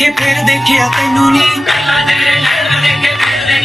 देखे फिर देखिया तैनू नी।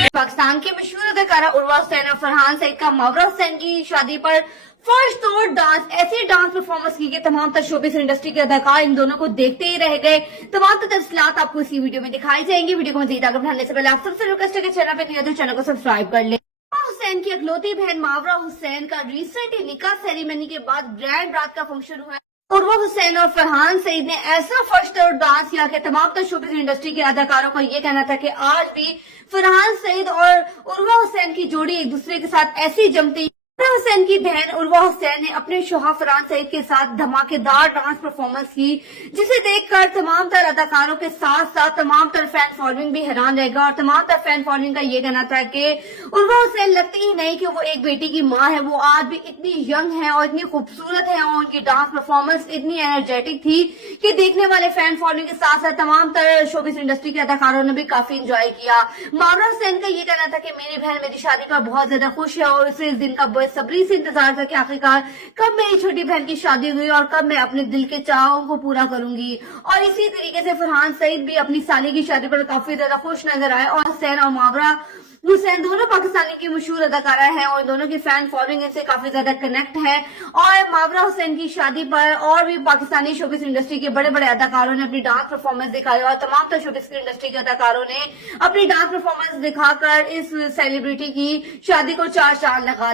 पाकिस्तान के मशहूर अदाकारा उर्वा हुसैन और फरहान सईद का मावरा हुसैन की शादी पर फर्स्ट तौर डांस ऐसी डांस परफॉर्मेंस की कि तमाम तर शोबिस इंडस्ट्री के अदाकार इन दोनों को देखते ही रह गए। तमाम तफसीलात आपको इसी वीडियो में दिखाई जाएंगी। वीडियो को मजीद आगे बढ़ाने से पहले आप सबसे रिक्वेस्ट है कि चैनल पे नए हो तो चैनल को सब्सक्राइब कर ले। हुसैन की इकलौती बहन मावरा हुसैन का रिसेंट निकाह सेरेमनी के बाद ग्रैंड रात का फंक्शन हुआ। उर्वा हुसैन और फरहान सईद ने ऐसा फर्स्ट और डांस किया कि तमाम तर शोबिस इंडस्ट्री के अदाकारों का ये कहना था कि आज भी फरहान सईद और उर्वा हुसैन की जोड़ी एक दूसरे के साथ ऐसी जमती। उर्वा हुसैन की बहन उर्वा हुसैन ने अपने शोहर फरहान सईद के साथ धमाकेदार डांस परफॉर्मेंस की, जिसे देखकर तमाम तर अदाकारों के साथ साथ तमाम तर फैन फॉलोइंग भी हैरान रहेगा। और तमाम तर फैन फॉलोइंग का ये कहना था कि उर्वा हुसैन लगती ही नहीं कि वो एक बेटी की माँ है, वो आज भी इतनी यंग है और इतनी खूबसूरत है और उनकी डांस परफॉर्मेंस इतनी एनर्जेटिक थी कि देखने वाले फैन फॉलोइंग के साथ साथ तमाम तर शोबिस इंडस्ट्री के अदाकारों ने भी काफी इंजॉय किया। मावरा हुसैन का ये कहना था कि मेरी बहन मेरी शादी पर बहुत ज्यादा खुश है और उसे इस दिन का बेसब्री से इंतजार था कि आखिरकार कब मेरी छोटी बहन की शादी हुई और कब मैं अपने दिल के चाहों को पूरा करूंगी। और इसी तरीके से फरहान सईद भी अपनी साली की शादी पर काफी ज्यादा खुश नजर आए। और हुसैन और मावरा हुसैन दोनों पाकिस्तानी की मशहूर अदाकारा हैं और दोनों की फैन फॉलोइंग इनसे काफी ज्यादा कनेक्ट है। और मावरा हुसैन की शादी पर और भी पाकिस्तानी शोबिस इंडस्ट्री के बड़े बड़े अदाकारों ने अपनी डांस परफॉर्मेंस दिखाई और तमाम तर शोबिस इंडस्ट्री के अदाकारों ने अपनी डांस परफॉर्मेंस दिखाकर इस सेलिब्रिटी की शादी को चार चांद लगा